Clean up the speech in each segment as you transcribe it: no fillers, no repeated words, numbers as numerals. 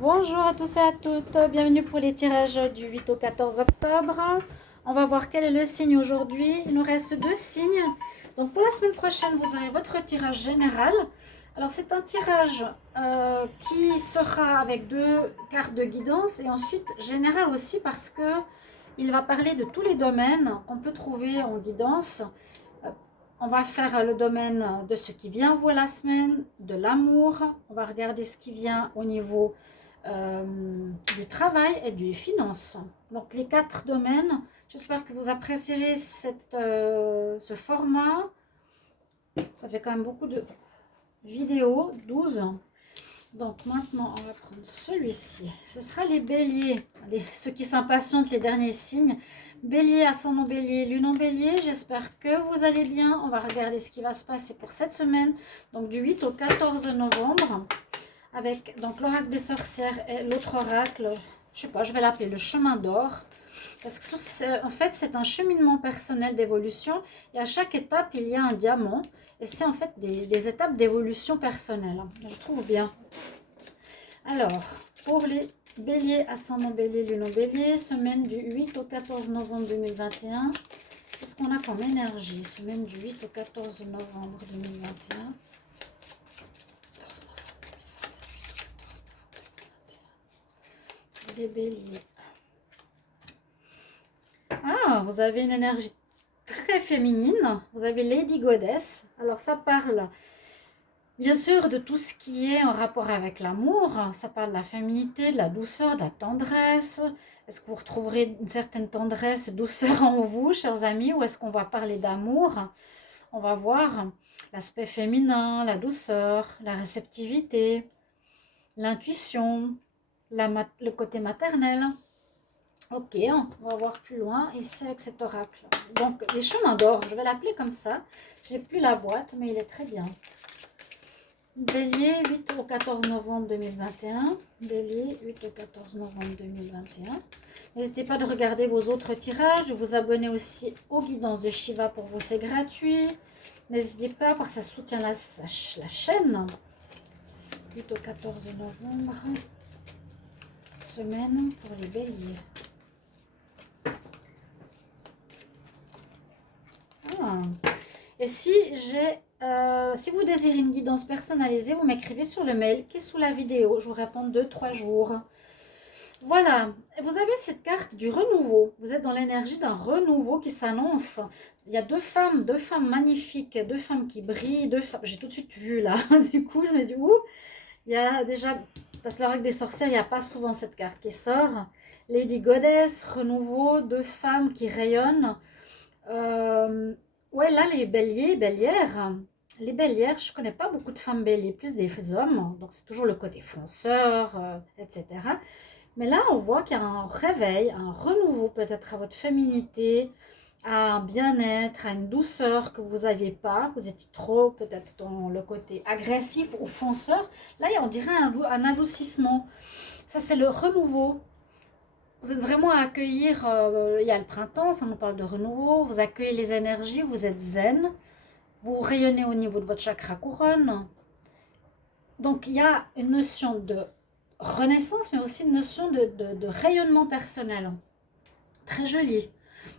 Bonjour à tous et à toutes, bienvenue pour les tirages du 8 au 14 octobre. On va voir quel est le signe aujourd'hui. Il nous reste deux signes. Donc pour la semaine prochaine, vous aurez votre tirage général. Alors c'est un tirage qui sera avec deux cartes de guidance et ensuite général aussi parce que il va parler de tous les domaines qu'on peut trouver en guidance. Euh, On va faire le domaine de ce qui vient vous la semaine, de l'amour. On va regarder ce qui vient au niveau du travail et des finances. Donc les quatre domaines. J'espère que vous apprécierez ce format. Ça fait quand même beaucoup de vidéos, 12. Donc maintenant, on va prendre celui-ci. Ce sera les béliers, ceux qui s'impatientent, les derniers signes. Bélier, ascendant bélier, lune en bélier. J'espère que vous allez bien. On va regarder ce qui va se passer pour cette semaine. Donc du 8 au 14 novembre. Avec donc l'oracle des sorcières et l'autre oracle, je sais pas, je vais l'appeler le chemin d'or. Parce que en fait, c'est un cheminement personnel d'évolution. Et à chaque étape, il y a un diamant. Et c'est en fait des étapes d'évolution personnelle. Je trouve bien. Alors, pour les béliers, ascendant bélier, lune en bélier, semaine du 8 au 14 novembre 2021. Qu'est-ce qu'on a comme énergie? Semaine du 8 au 14 novembre 2021. Les béliers. Ah, vous avez une énergie très féminine. Vous avez Lady Goddess. Alors ça parle bien sûr de tout ce qui est en rapport avec l'amour. Ça parle de la féminité, de la douceur, de la tendresse. Est-ce que vous retrouverez une certaine tendresse, douceur en vous, chers amis, ou est-ce qu'on va parler d'amour? On va voir l'aspect féminin, la douceur, la réceptivité, l'intuition, le côté maternel. Ok, on va voir plus loin ici avec cet oracle. Donc, les chemins d'or, je vais l'appeler comme ça. J'ai plus la boîte, mais il est très bien. Bélier, 8 au 14 novembre 2021. Bélier, 8 au 14 novembre 2021. N'hésitez pas de regarder vos autres tirages, de vous abonner aussi aux guidances de Shiva pour vous, c'est gratuit. N'hésitez pas, parce que ça soutient la chaîne. 8 au 14 novembre, semaine pour les béliers. Et si vous désirez une guidance personnalisée, vous m'écrivez sur le mail qui est sous la vidéo. Je vous réponds 2-3 jours. Voilà, et vous avez cette carte du renouveau. Vous êtes dans l'énergie d'un renouveau qui s'annonce. Il y a deux femmes magnifiques, deux femmes qui brillent, deux femmes. J'ai tout de suite vu là. Du coup, je me dis, ouh, il y a déjà, parce que l'oracle des sorcières, il n'y a pas souvent cette carte qui sort. Lady Goddess, renouveau, deux femmes qui rayonnent. Ouais, là, les béliers, bélières, les bélières, je connais pas beaucoup de femmes béliers, plus des hommes, donc c'est toujours le côté fonceur, etc. Mais là, on voit qu'il y a un réveil, un renouveau peut-être à votre féminité, à un bien-être, à une douceur que vous n'aviez pas. Vous étiez trop peut-être dans le côté agressif ou fonceur. Là, on dirait un adoucissement. Ça, c'est le renouveau. Vous êtes vraiment à accueillir, il y a le printemps, ça nous parle de renouveau, vous accueillez les énergies, vous êtes zen, vous rayonnez au niveau de votre chakra couronne. Donc il y a une notion de renaissance, mais aussi une notion de rayonnement personnel. Très joli.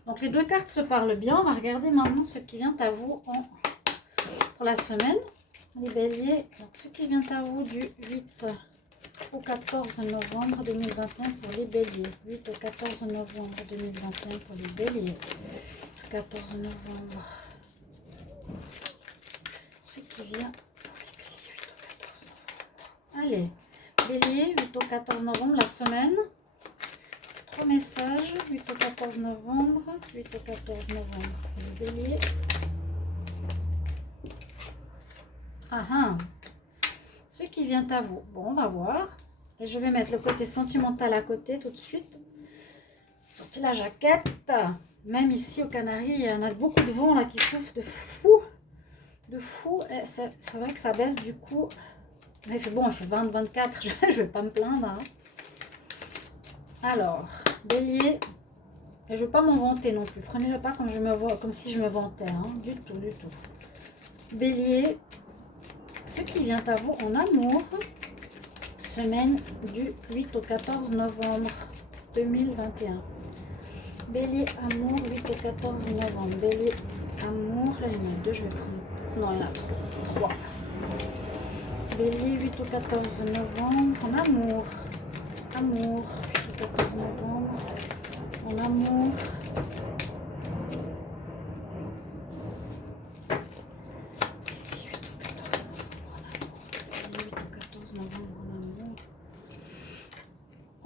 Donc les deux cartes se parlent bien. On va regarder maintenant ce qui vient à vous pour la semaine. Les béliers, donc ce qui vient à vous du 8 au 14 novembre 2021 pour les béliers. 8 au 14 novembre 2021 pour les béliers. 14 novembre. Ce qui vient pour les béliers. 8 au 14 novembre. Allez, bélier, 8 au 14 novembre, la semaine. 3 messages. 8 au 14 novembre. 8 au 14 novembre pour les béliers. Ah ah. Ce qui vient à vous. Bon, on va voir. Et je vais mettre le côté sentimental à côté tout de suite. Sorti la jaquette. Même ici au Canaries, il y en a beaucoup de vent là qui souffle de fou. De fou. C'est vrai que ça baisse du coup. Mais il fait bon, il fait 20-24. Je ne vais pas me plaindre. Hein. Alors, bélier. Et je ne veux pas m'en vanter non plus. Prenez-le pas comme si je me vantais. Hein. Du tout, du tout. Bélier. Ce qui vient à vous en amour. semaine du 8 au 14 novembre 2021. Bélier, amour, 8 au 14 novembre. Bélier, amour, là il y en a deux, je vais prendre. Non, il y en a trois. Bélier, 8 au 14 novembre, en amour. Amour, 8 au 14 novembre, en amour.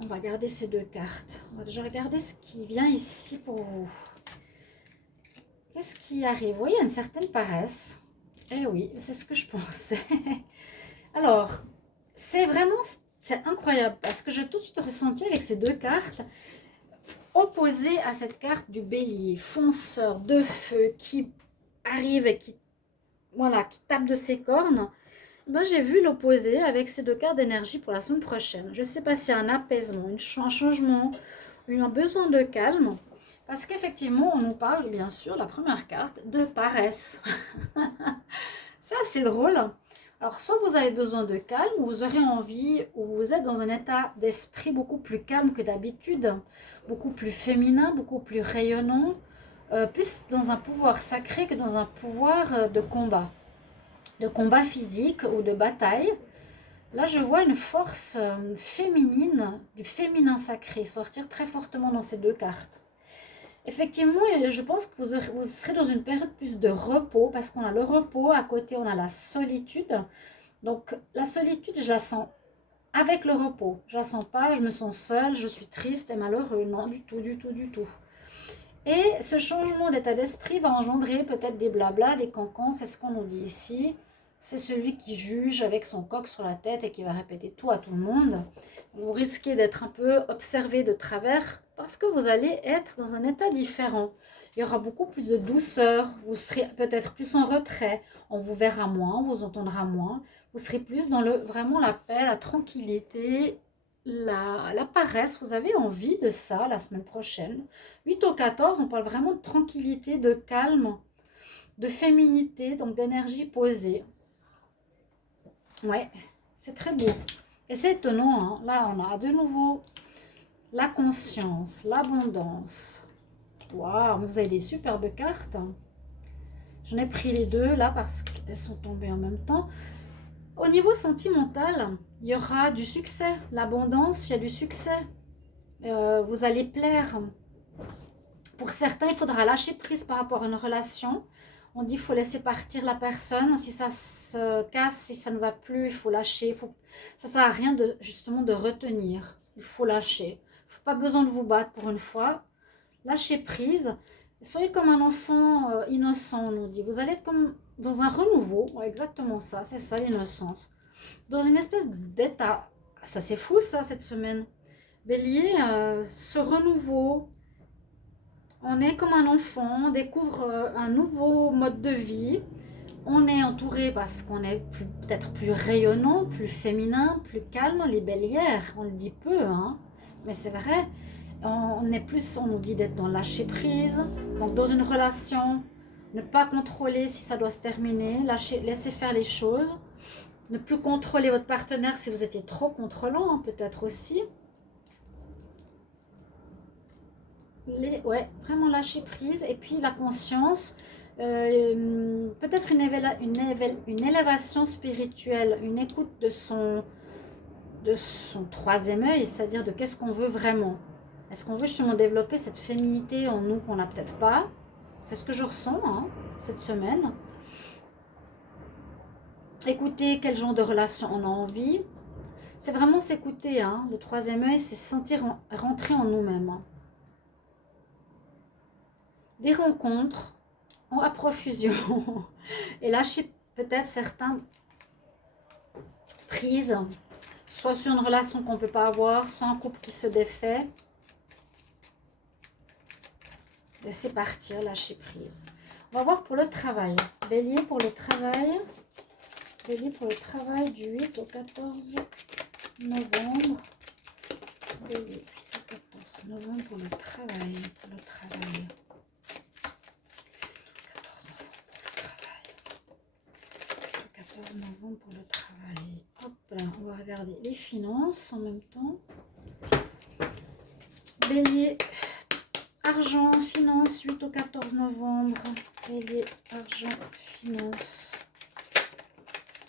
On va regarder ces deux cartes. On va déjà regarder ce qui vient ici pour vous. Qu'est-ce qui arrive? Oui, il y a une certaine paresse. Eh oui, c'est ce que je pensais. Alors, c'est incroyable parce que j'ai tout de suite ressenti avec ces deux cartes opposées à cette carte du bélier, fonceur de feu qui arrive et qui tape de ses cornes. Ben, j'ai vu l'opposé avec ces deux cartes d'énergie pour la semaine prochaine. Je ne sais pas s'il y a un apaisement, un changement, un besoin de calme. Parce qu'effectivement, on nous parle, bien sûr, la première carte, de paresse. C'est assez drôle. Alors, soit vous avez besoin de calme, ou vous aurez envie, ou vous êtes dans un état d'esprit beaucoup plus calme que d'habitude, beaucoup plus féminin, beaucoup plus rayonnant, plus dans un pouvoir sacré que dans un pouvoir de combat physique ou de bataille. Là, je vois une force féminine, du féminin sacré, sortir très fortement dans ces deux cartes. Effectivement, je pense que vous serez dans une période plus de repos, parce qu'on a le repos, à côté on a la solitude. Donc la solitude, je la sens avec le repos. Je la sens pas, je me sens seule, je suis triste et malheureux. Non, du tout, du tout, du tout. Et ce changement d'état d'esprit va engendrer peut-être des blablas, des cancans, c'est ce qu'on nous dit ici. C'est celui qui juge avec son coq sur la tête et qui va répéter tout à tout le monde. Vous risquez d'être un peu observé de travers parce que vous allez être dans un état différent. Il y aura beaucoup plus de douceur, vous serez peut-être plus en retrait, on vous verra moins, on vous entendra moins. Vous serez plus dans vraiment la paix, la tranquillité, la paresse. Vous avez envie de ça la semaine prochaine. 8 au 14, on parle vraiment de tranquillité, de calme, de féminité, donc d'énergie posée. Ouais, c'est très beau. Et c'est étonnant, hein. Là, on a de nouveau la conscience, l'abondance. Waouh, vous avez des superbes cartes. J'en ai pris les deux là parce qu'elles sont tombées en même temps. Au niveau sentimental, il y aura du succès. L'abondance, il y a du succès. Vous allez plaire. Pour certains, il faudra lâcher prise par rapport à une relation. On dit qu'il faut laisser partir la personne. Si ça se casse, si ça ne va plus, il faut lâcher. Ça ne sert à rien justement de retenir. Il faut lâcher. Il faut pas besoin de vous battre pour une fois. Lâchez prise. Soyez comme un enfant innocent, on nous dit. Vous allez être comme dans un renouveau. Ouais, exactement ça, c'est ça l'innocence. Dans une espèce d'état. Ça c'est fou ça cette semaine. Bélier, ce renouveau. On est comme un enfant, on découvre un nouveau mode de vie. On est entouré parce qu'on est peut-être plus rayonnant, plus féminin, plus calme. Les bélières, on le dit peu, hein, mais c'est vrai. On nous dit d'être dans lâcher prise. Donc dans une relation, ne pas contrôler si ça doit se terminer, laisser faire les choses. Ne plus contrôler votre partenaire si vous étiez trop contrôlant, hein, peut-être aussi. Ouais, vraiment lâcher prise. Et puis la conscience, peut-être une élévation spirituelle, une écoute de son troisième œil, c'est-à-dire de qu'est-ce qu'on veut vraiment. Est-ce qu'on veut justement développer cette féminité en nous qu'on n'a peut-être pas? C'est ce que je ressens hein, cette semaine. Écouter quel genre de relation on a envie. C'est vraiment s'écouter. Hein. Le troisième œil, c'est se sentir rentrer en nous-mêmes. Hein. Des rencontres à profusion. Et lâcher peut-être certaines prises. Soit sur une relation qu'on ne peut pas avoir, soit un couple qui se défait. Laissez partir, lâcher prise. On va voir pour le travail. Bélier pour le travail. Bélier pour le travail du 8 au 14 novembre. Bélier 8 au 14 novembre pour le travail. Pour le travail. 14 novembre pour le travail. Hop là, on va regarder les filles. finances en même temps. Bélier, argent, finance, 8 au 14 novembre. Bélier, argent, finance,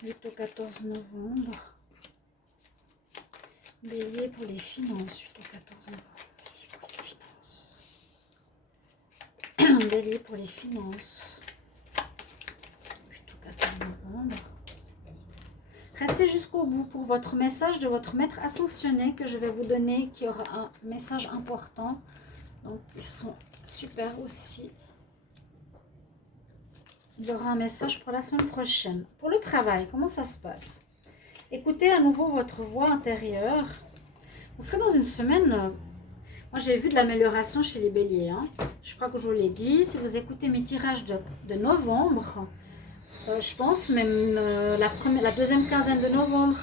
8 au 14 novembre. Bélier pour les finances, 8 au 14 novembre. Bélier pour les finances. Bélier pour les finances, 8 au 14 novembre. Restez jusqu'au bout pour votre message de votre maître ascensionné que je vais vous donner, qui aura un message important. Donc, ils sont super aussi. Il y aura un message pour la semaine prochaine. Pour le travail, comment ça se passe? Écoutez à nouveau votre voix intérieure. On serait dans une semaine... moi, j'ai vu de l'amélioration chez les béliers. Hein. Je crois que je vous l'ai dit. Si vous écoutez mes tirages de novembre, je pense même la deuxième quinzaine de novembre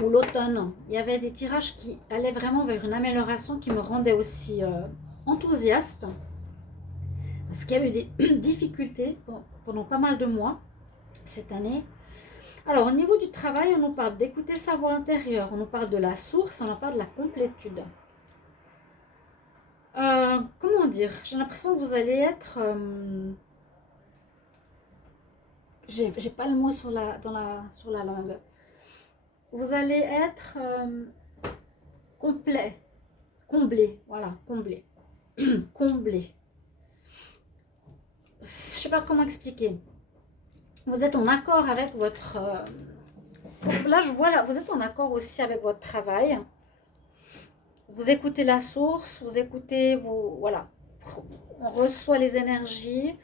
ou l'automne, il y avait des tirages qui allaient vraiment vers une amélioration qui me rendait aussi enthousiaste. Parce qu'il y a eu des difficultés pendant pas mal de mois cette année. Alors, au niveau du travail, on nous parle d'écouter sa voix intérieure, on nous parle de la source, on nous parle de la complétude. Comment dire? J'ai l'impression que vous allez être... j'ai pas le mot sur la langue. Vous allez être complet, comblé, voilà, comblé, comblé. Je sais pas comment expliquer. Vous êtes en accord avec votre... là, je vois là, vous êtes en accord aussi avec votre travail. Vous écoutez la source, vous écoutez vos... Voilà. On reçoit les énergies.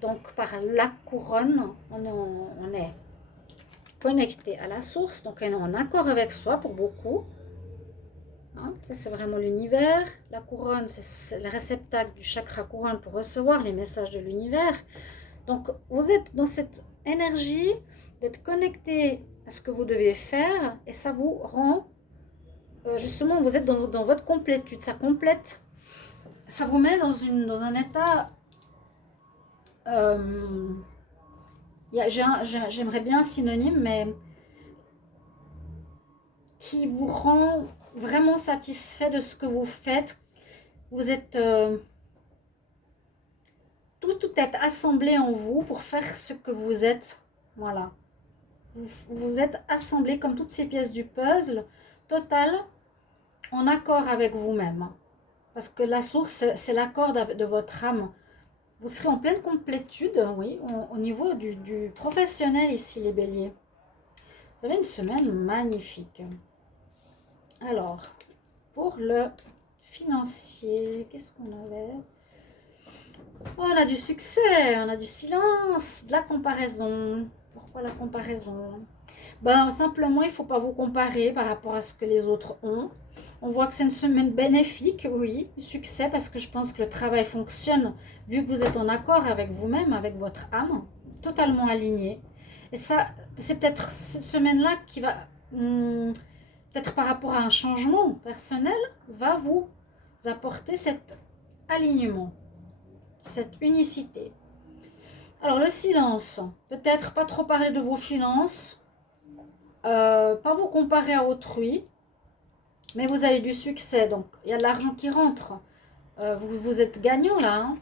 Donc, par la couronne, on est connecté à la source. Donc, on est en accord avec soi pour beaucoup. Hein, ça, c'est vraiment l'univers. La couronne, c'est le réceptacle du chakra couronne pour recevoir les messages de l'univers. Donc, vous êtes dans cette énergie d'être connecté à ce que vous devez faire. Et ça vous rend... justement, vous êtes dans votre complétude. Ça complète. Ça vous met dans un état... j'aimerais bien un synonyme, mais qui vous rend vraiment satisfait de ce que vous faites. Vous êtes tout est assemblé en vous pour faire ce que vous êtes. Voilà, vous êtes assemblé comme toutes ces pièces du puzzle, total en accord avec vous-même, parce que la source, c'est l'accord de votre âme. Vous serez en pleine complétude, oui, au niveau du professionnel ici, les béliers. Vous avez une semaine magnifique. Alors, pour le financier, qu'est-ce qu'on avait? Oh, on a du succès, on a du silence, de la comparaison. Pourquoi la comparaison? Ben, simplement, il ne faut pas vous comparer par rapport à ce que les autres ont. On voit que c'est une semaine bénéfique, oui, succès, parce que je pense que le travail fonctionne, vu que vous êtes en accord avec vous-même, avec votre âme, totalement aligné. Et ça, c'est peut-être cette semaine-là qui va, peut-être par rapport à un changement personnel, va vous apporter cet alignement, cette unicité. Alors, le silence, peut-être pas trop parler de vos finances, pas vous comparer à autrui, mais vous avez du succès, donc il y a de l'argent qui rentre. Vous êtes gagnant là. Hein,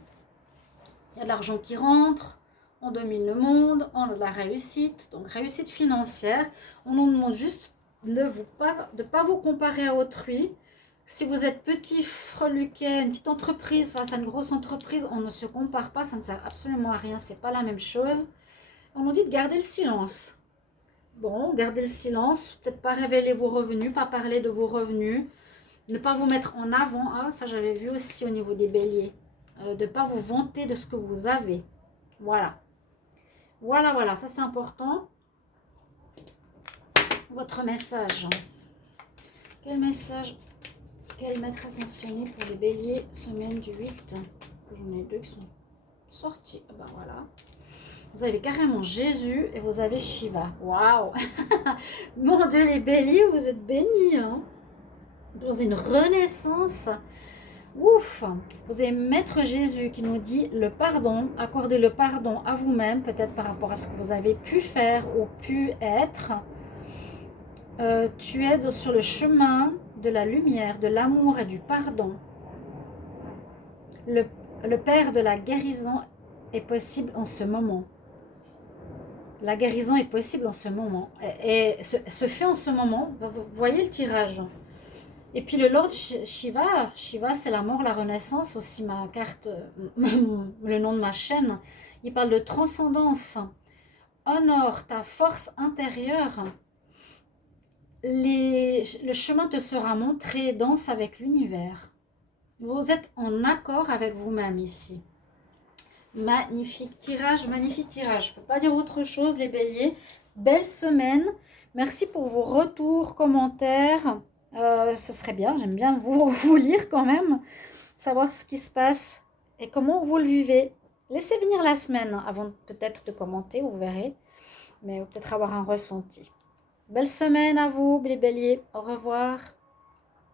il y a de l'argent qui rentre, on domine le monde, on a de la réussite, donc réussite financière. On nous demande juste de pas vous comparer à autrui. Si vous êtes petit, freluquet, une petite entreprise face à une grosse entreprise, on ne se compare pas, ça ne sert absolument à rien, c'est pas la même chose. On nous dit de garder le silence. Bon, gardez le silence, peut-être pas révéler vos revenus, pas parler de vos revenus, ne pas vous mettre en avant. Ah, ça j'avais vu aussi au niveau des béliers. De ne pas vous vanter de ce que vous avez. Voilà. Voilà, ça c'est important. Votre message. Quel message? Quel maître ascensionné pour les béliers, semaine du 8? J'en ai deux qui sont sortis. Ben voilà. Vous avez carrément Jésus et vous avez Shiva. Waouh! Mon Dieu, les béliers, vous êtes bénis. Hein, dans une renaissance. Ouf! Vous avez Maître Jésus qui nous dit le pardon. Accordez le pardon à vous-même, peut-être par rapport à ce que vous avez pu faire ou pu être. Tu es sur le chemin de la lumière, de l'amour et du pardon. Le Père de la guérison est possible en ce moment. La guérison est possible en ce moment. Et se fait en ce moment. Vous voyez le tirage. Et puis le Lord Shiva, Shiva c'est la mort, la renaissance, aussi ma carte, le nom de ma chaîne. Il parle de transcendance. Honore ta force intérieure. Le chemin te sera montré, danse avec l'univers. Vous êtes en accord avec vous-même ici. Magnifique tirage, magnifique tirage. Je ne peux pas dire autre chose, les béliers. Belle semaine. Merci pour vos retours, commentaires. Ce serait bien, j'aime bien vous lire quand même. Savoir ce qui se passe et comment vous le vivez. Laissez venir la semaine avant peut-être de commenter, vous verrez. Mais peut-être avoir un ressenti. Belle semaine à vous, les béliers. Au revoir.